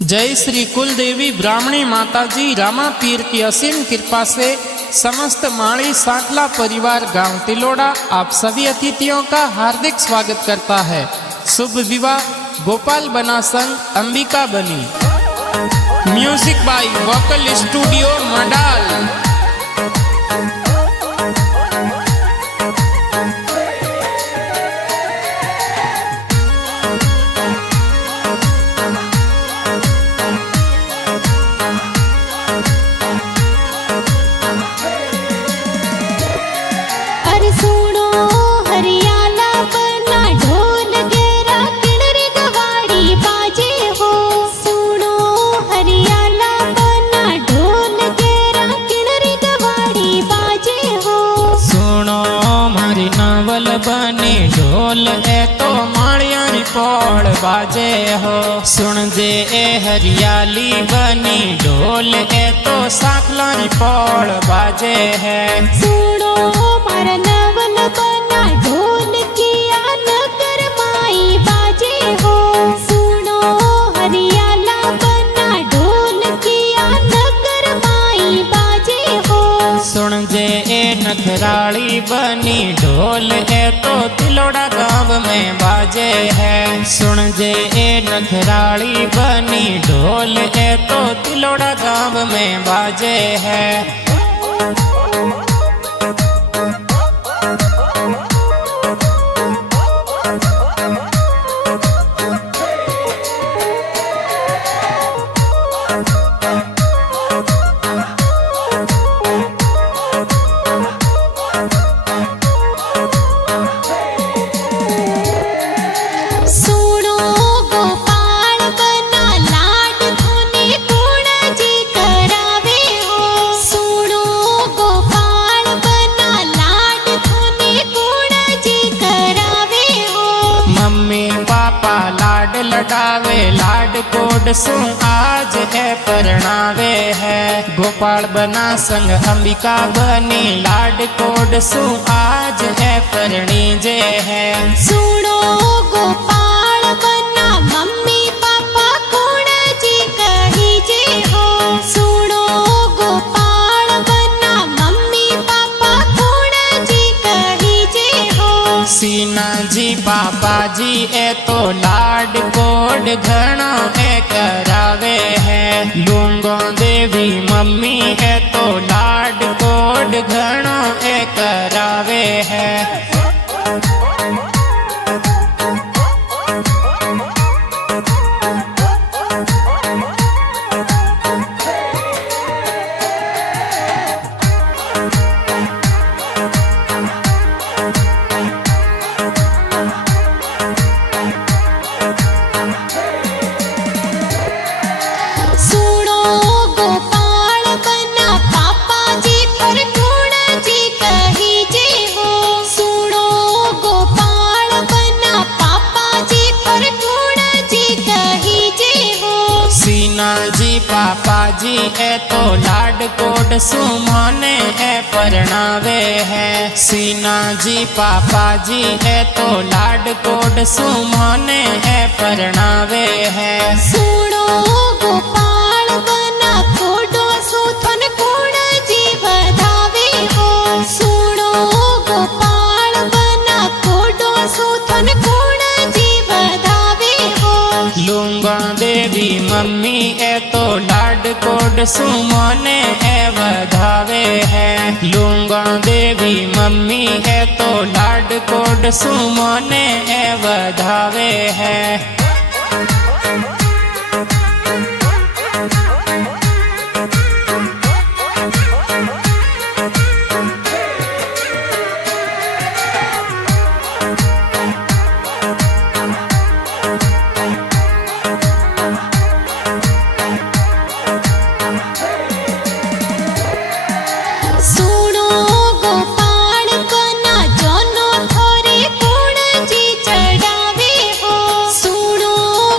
जय श्री कुलदेवी ब्राह्मणी माताजी रामा पीर की असीम कृपा से समस्त माणी सांकला परिवार गांव तिलोड़ा आप सभी अतिथियों का हार्दिक स्वागत करता है। शुभ विवाह गोपाल बना संग अंबिका बनी। Music by vocal studio Mandal. बनी ढोल ए तो माड़ियारी पौड़ बाजे हो। सुन दे ए हरियाली बनी ढोल ए तो साखलारी पौड़ बाजे है। सुनो मारा नवल बना ढोल किया नगर माई बाजे हो। सुनो हरियाला बना ढोल किया नगर माई बाजे हो। सुन जे ए नखराली बनी ढोल ए तो तिलोड़ा गांव में बाजे है। सुन जे ए नखराली बनी ढोल ए तो तिलोड़ा गांव में बाजे है। लडावे लाड कोड सु आज है परणावे है। गोपाल बना संग अंबिका बनी लाड कोड सु आज है परणी जे है। सुनो गोपाल बना मम्मी पापा कोण जी कही जे हो। सुनो गोपाल बना मम्मी पापा कोण जी कही जे हो। सीना जी पापा जी ए तो लाड कोड घणो ए करावे है। लूंगो देवी मम्मी ए तो लाड कोड घणो ए करावे है। जी पापा जी ए तो लाड कोड सुमने ए परणावे है। सीना जी पापा जी ए तो लाड कोड सुमने ए परणावे है। सुनो गोपाल बना कोडो सुथन कोण जी बधावे हो। सुनो गोपाल बना कोडो सुथन कोण जी बधावे हो। लूंगा देवी मम्मी ए तो लाड कोड सुमने ए बधावे है। लूंगा देवी मम्मी ए तो लाड कोड सुमने ए बधावे है।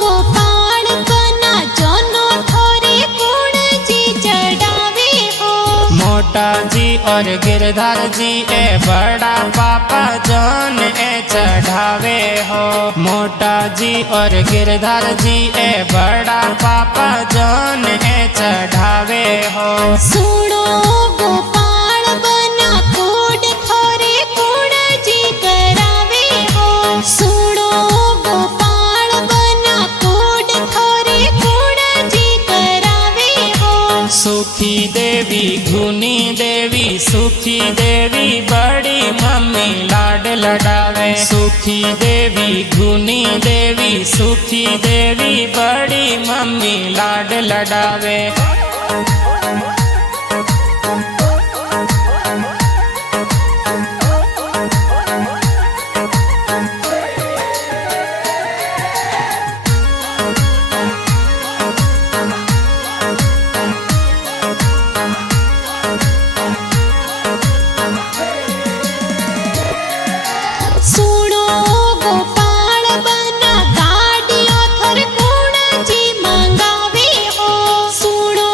गोपाल और गिरधर जी ए बड़ा पापा जौन ए चढ़ावे हो। मोटा जी और गिरधर जी ए बड़ा पापा जौन ए चढ़ावे हो। सुनो गोपाल बना कोड थोरे कुण जी करावे हो। सुनो गोपाल बना कोड थोरे कुण जी करावे हो। सुखी देवी घुनी देवी सुखी देवी बड़ी मम्मी लाड लडावे। सुखी देवी घुनी देवी सुखी देवी बड़ी मम्मी लाड लडावे। सुनो गोपाल बना गाड़ियों थर कुण जी मंगावे हो। सुनो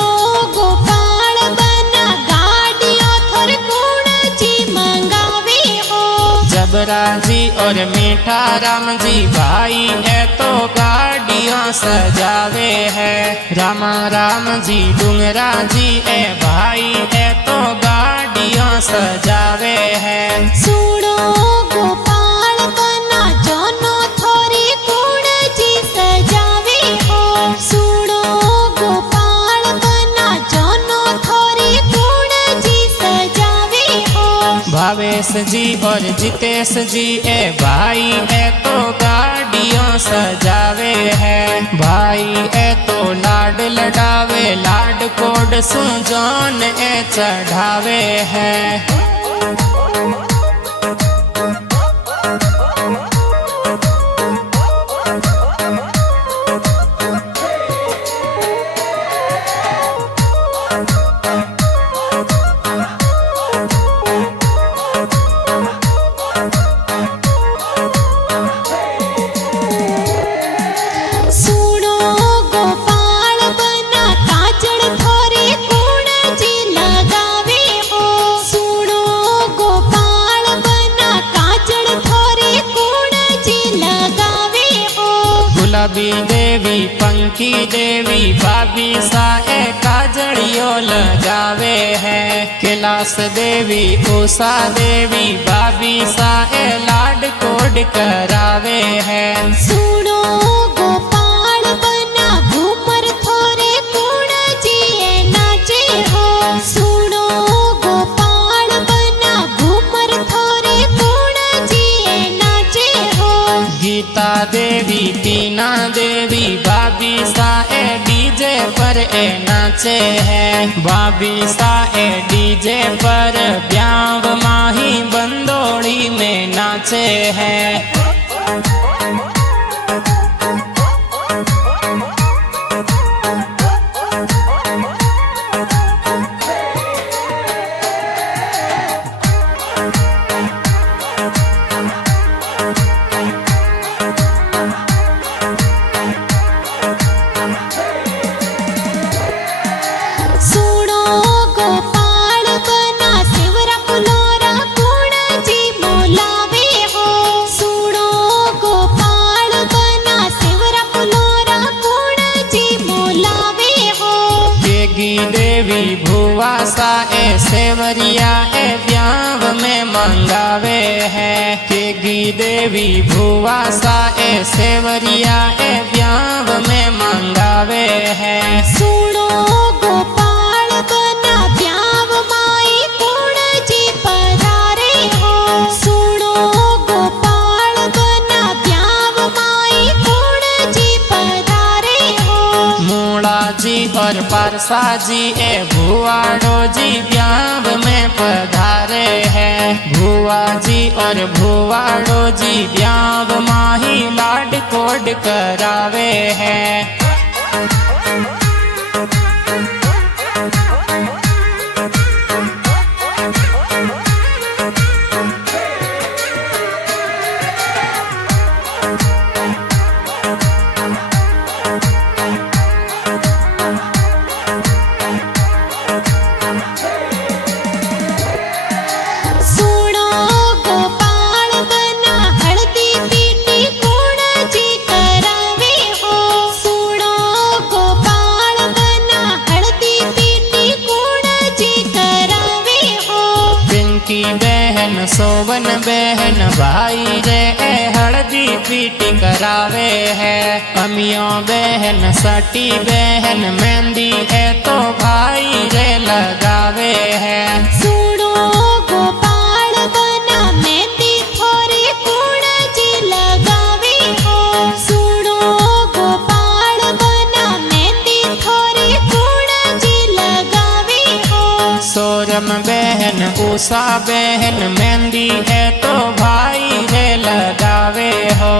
गोपाल बना गाड़ियों थर कुण जी मंगावे हो। जबरा जी और मीठा राम जी भाई है तो गाड़ियाँ सजावे है। रामा राम जी डूंगरा जी ए भाई है तो गाड़ियाँ सजावे है। सुनो गोपाल बना जोनो थोरी कुण जी सजावे हो। सुनो गोपाल बना जोनो थोरी कुण जी सजावे हो। भावेश जी और जितेश जी ए भाई है तो गाड़ियाँ सजावे है। भाई ए तो लाड लडावे लाड कोड सुजौन ए चढ़ावे है। सुनो गोपाल बना काजल थोरे कुण जी लगावे हो। सुनो गोपाल बना काजल थोरे कुण जी लगावे हो। गुलाबी देवी पंकी देवी भाभी सा ए काजड़ियो लगावे है। कैलाश देवी उषा देवी भाभी सा ए लाड कोड करावे है। सुनो गोपाल बना घूमर थोरे कुण जी ए नाचे हो। सुनो गोपाल बना घूमर थोरे कुण जी ए नाचे हो। गीता देवी टीना देवी भाभी सा ए डीजे पर ए नाचे है। भाभी सा ए डीजे पर ब्याव माही बंदोड़ी में नाचे है। सुनो गोपाल बना शिवरा फुलोरा कुण जी मोलावे हो। सुनो गोपाल बना शिवरा फुलोरा कुण जी मोलावे हो। केगी देवी भुआ सा ए सेवरिया ए ब्याव में मंगावे है। केगी देवी भुआ सा ए सेवरिया ए ब्याव में मंगावे है। सुनो गोपाल बना ब्याव माई कुण जी पधारे हो। सुनो गोपाल बना ब्याव माई कुण जी पधारे हो। मूड़ा जी और पारसा जी ए भुआड़ो जी ब्याव में पधारे है। भुआ जी और भुआड़ो जी ब्याव माही लाड कोड करावे है। सोवन बहन भाई रे हल्दी पीटी करावे है। अमियों बहन सटी बहन मेहंदी तो भाई रे लगावे है। सुनो गोपाल बना मेहंदी थोड़ी कुण जी लगावी हो। सुनो गोपाल बना मेहंदी थोड़ी कुण जी लगावी हो। सोरम बहन उषा बहन मेहंदी तो भाई रे लगावे हो।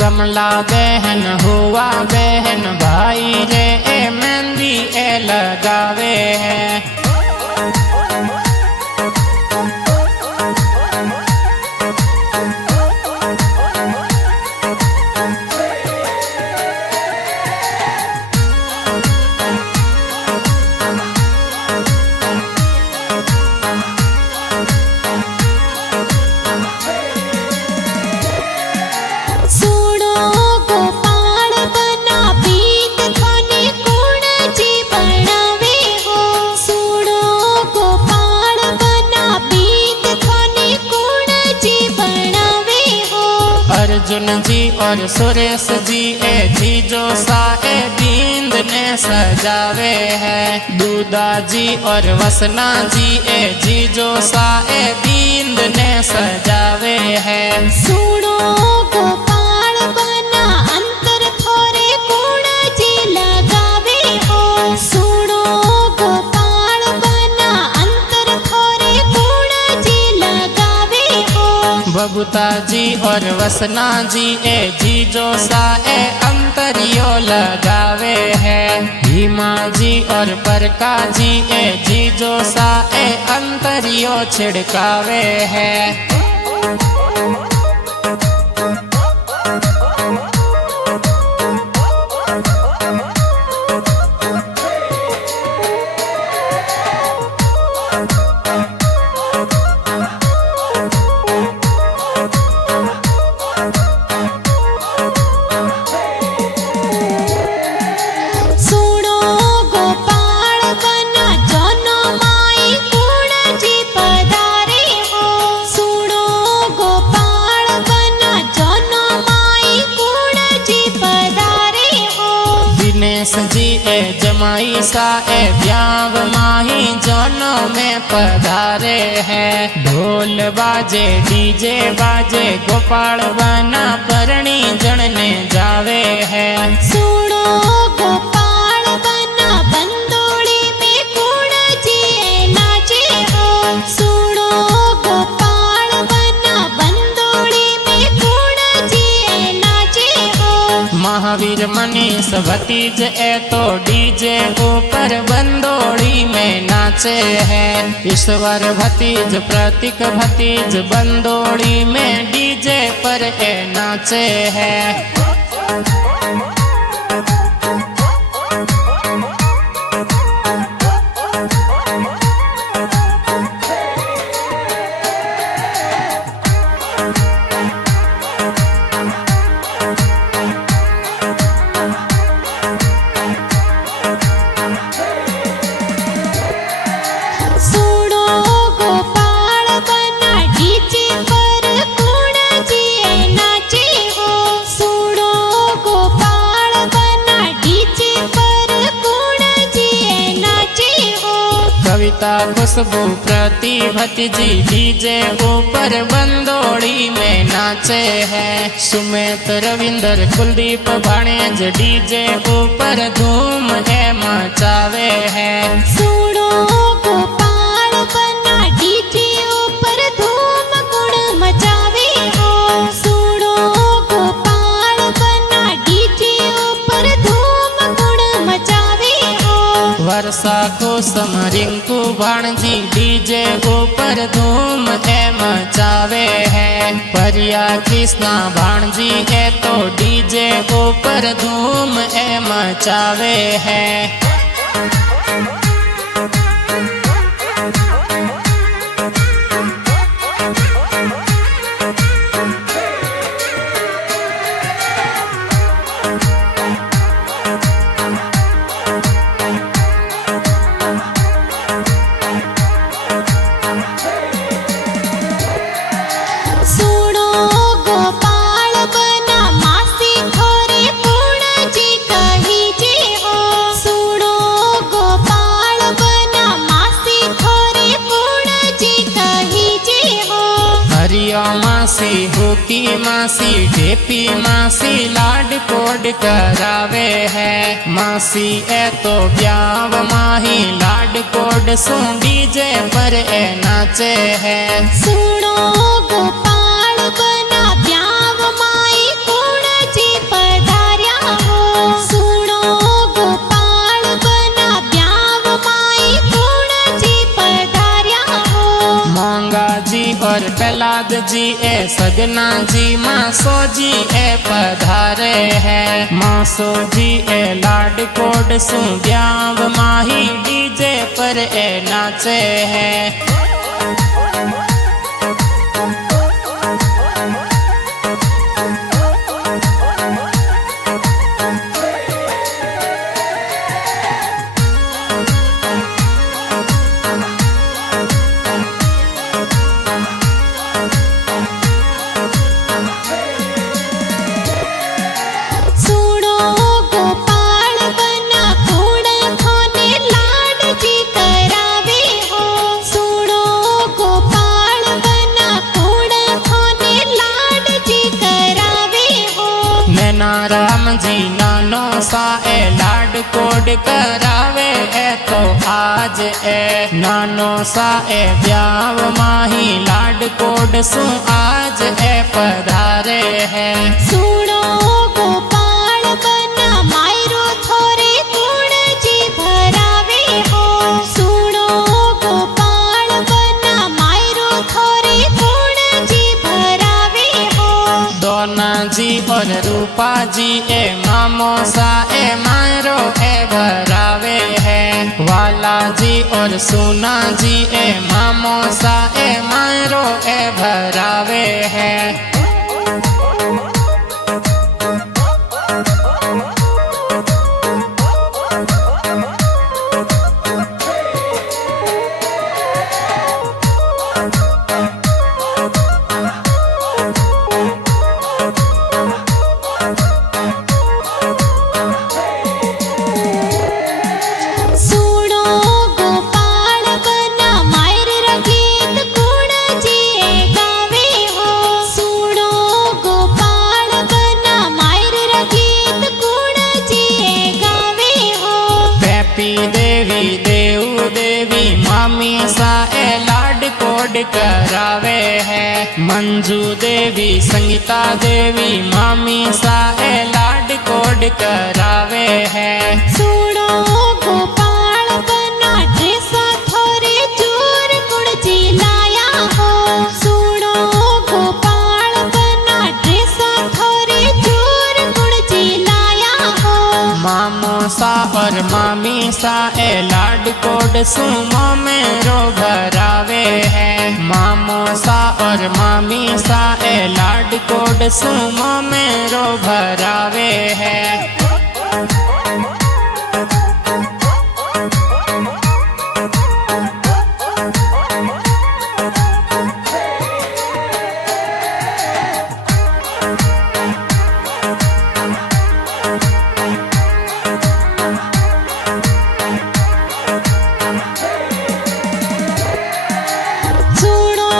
कमला बहन हुआ बहन भाई रे मेहंदी लगावे है। सुनो गोपाल बना बीत थाने कुण जी बनावे हो। सुनो गोपाल बना बीत थाने कुण जी बनावे हो। अर्जुन जी और सुरेश जी जीजो सा दींद ने सजावे है। दूधा जी और वसना जी जीजो सा दींद ने सजावे है। सुनो गोपाल बना अंतर थोरे कुण जी लगावे हो। सुनो गोपाल बना अंतर थोरे कुण जी लगावे हो। बबूता जी और वसना जी जीजो सा अंतरियो लगावे है। भीमा जी और परका जी जीजो सा अंतरियो छिड़कावे है। सुनो गोपाल बना जोनो माई कुण जी पधारे हो। सुनो गोपाल बना जोनो माई कुण जी पधारे हो। दिनेश जी जमाई सा ब्याव माही जोनो में पधारे है। ढोल बाजे डीजे बाजे गोपाल बना परणी जणने जावे है। सुनो गोपाल बना बंदोड़ी में कुण जी नाचे हो। सुनो गोपाल बना बंदोड़ी में कुण जी नाचे हो। महावीर मनीष भतीज तो डीजे ऊपर बंदोड़ी में नाचे है। ईश्वर भतीज प्रतीक भतीज बंदोड़ी में डीजे पर नाचे है। सुनो गोपाल बना डीजे पर कुण जी नाचे हो। सुनो गोपाल बना डीजे पर कुण जी नाचे हो। कविता खुशबू प्रति भतीजी डीजे ऊपर बंदोड़ी में नाचे है। सुमित रविंदर कुलदीप भाणेज डीजे ऊपर धूम मचावे है। सुनो गोपाल बना डीजे ऊपर धूम गुण मचावे हो। सुनो गोपाल बना डीजे ऊपर धूम गुण मचावे हो। वर्षा कुसुम रिंकू भाणजी डीजे ऊपर धूम मचावे है। परिया कृष्णा भाणजी तो डीजे ऊपर धूम मचावे है। मासी ढेपी मासी लाड कोड करावे है। मासी ए तो ब्याव माही लाड कोड सू डीजे पर ए नाचे है। सुनो गोपाल बना ब्याव माई कुण जी पधार्या हो। सुनो गोपाल बना ब्याव माई कुण जी पधार्या हो। मोंगा जी और प्रहलाद जी ए सगना जी मासो जी ए पधारे है। मासो जी ए लाड कोड सू ब्याव माही डीजे पर ए नाचे है। सुनो गोपाल बना कुण थाने लाड जी करावे हो। सुनो गोपाल बना कुण थाने लाड जी करावे हो। नैना राम जी नानो सा ए लाड कोड करावे ए तो आज ए नानो सा ए ब्याव माही लाड कोड सू आज ए पधारे है। सुनो गोपाल बना मायरो थोरे कुण जी भरावे हो। सुनो गोपाल बना मायरो थोरे कुण जी भरावे हो। दोना जी और रूपा जी ए मामो सा ए मायरो ए भरावे है। वाला जी और सोना जी ए मामो सा ए मायरो ए भरावे है। सुनो गोपाल बना मायर रगीत कुण जी गावे हो। सुनो गोपाल बना मायर रगीत कुण जी गावे हो। पैपी देवी देव देवी मामी सा ए लाड कोड करावे है। मंजू देवी संगीता देवी मामी सा ए लाड कोड करावे है। सुनो गोपाल बना ड्रेसा थोरे चूर कुण जी लाया हो। सुनो गोपाल बना ड्रेसा थोरे चूर कुण जी लाया हो। मामो सा और मामी सा ए लाड कोड सुमो में रो भरावे है। मामो सा और मामी सा ए लाड कोड सुमो में रो भरावे है। सुनो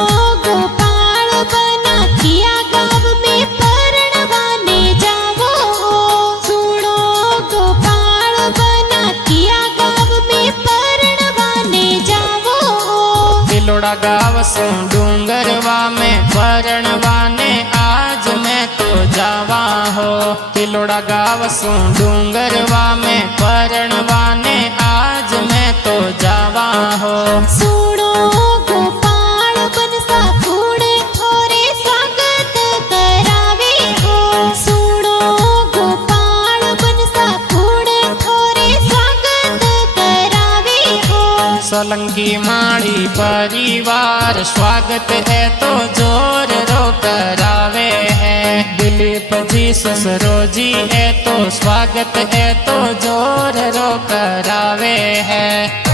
गोपाल बना किया गाँव में परणवाने जावो हो। सुनो गोपाल बना किया गाँव में परणवाने जावो हो। तिलोड़ा गाँव सो डूंगरवा में परणवाने आज मैं तो जावा हो। तिलोड़ा गाँव सो डूंगरवा में परणवाने आज मैं तो जावा हो। सुनो गोपाल बनसा कुण थोरे स्वागत करावे हो। सुनो गोपाल बनसा कुण थोरे स्वागत करावे हो। सोलंकी माड़ी परिवार स्वागत है तो जोर रो करावे है। दिलीप जी ससुरो जी है तो स्वागत है तो जोर रो करावे है।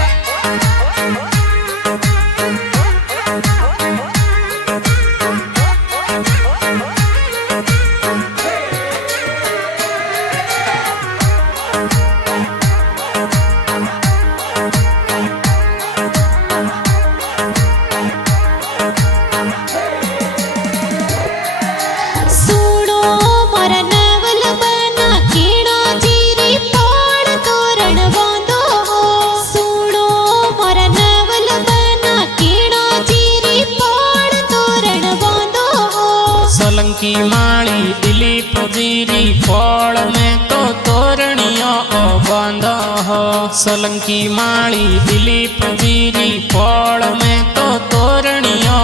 सोलंकी माली दिलीप जीरी पोल में तो तोरणियों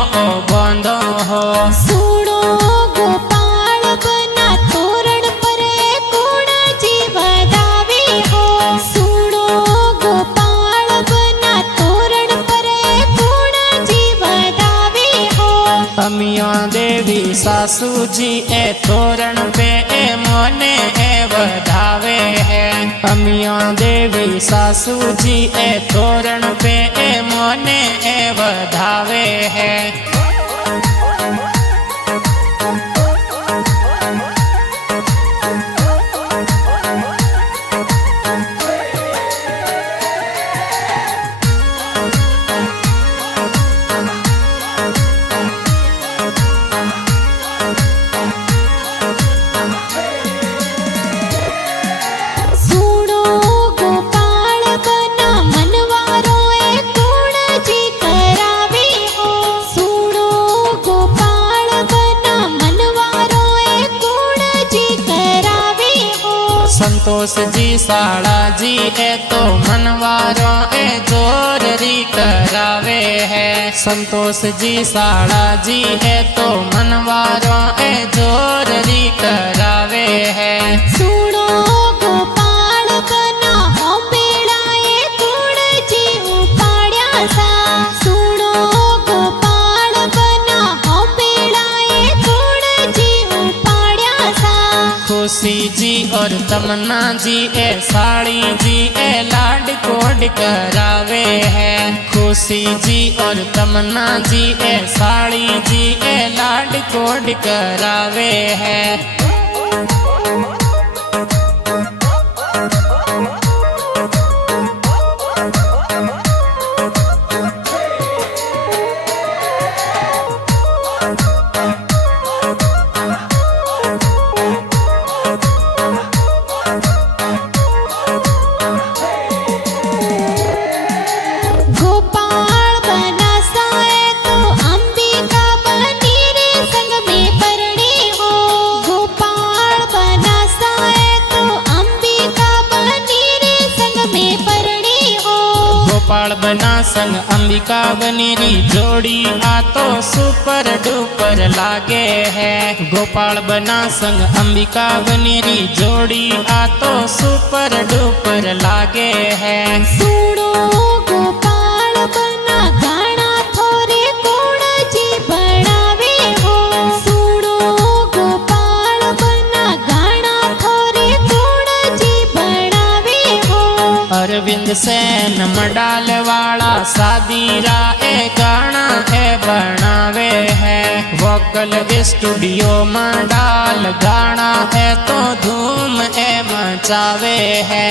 बांधो हो। सूड़ो गोपाल बना तोरण पर कोण जी वधावे हो। सूड़ो गोपाल बना तोरण पर कोण जी वधावे हो। अमिया देवी सासू जी ए तोरण पे ए मोने ए वधावे है। अमिया देवी सासू जी ए तोरण पे ए मोने ए वधावे है। सूड़ो गोपाल बना मनवारो ए कोण जी करावे हो। सूड़ो गोपाल बना मनवारो ए कोण जी करावे हो। संतोष जी साड़ा जी ए तो मनवारो ए जोररी करावे है। संतोष जी साड़ा जी ए तो मनवारो ए जोररी करावे है। सूड़ो गोपाल बना होंबेड़ा ए कोण जी उपाड्या सा। सूड़ो गोपाल बना होंबेड़ा ए कोण जी उपाड्या सा। खुशी जी और तमन्ना जी ए साड़ी जी ए लाड कोड करावे है। खुशी जी और तमन्ना जी ए साड़ी जी ए लाड कोड करावे है। गोपाल बना साए तो अंबिका बनी रे संग में परणी हो। गोपाल बना साए तो अंबिका बनी रे संग में परणी हो। गोपाल बना संग अंबिका बनी री जोड़ी आ तो सुपर डुपर लागे है। गोपाल बना संग अंबिका बनी री जोड़ी आ तो सुपर डुपर लागे है। सूड़ो गोपाल बना गाना थोरे कोण जी बनावे हो। सूड़ो गोपाल बना गाना थोरे कोण जी बनावे हो। अरविंद सेन मडाल वाला सादीरा ए गाना ए बनावे है। वोकल स्टूडियो मडाल गाना है तो धूम ए मचावे है।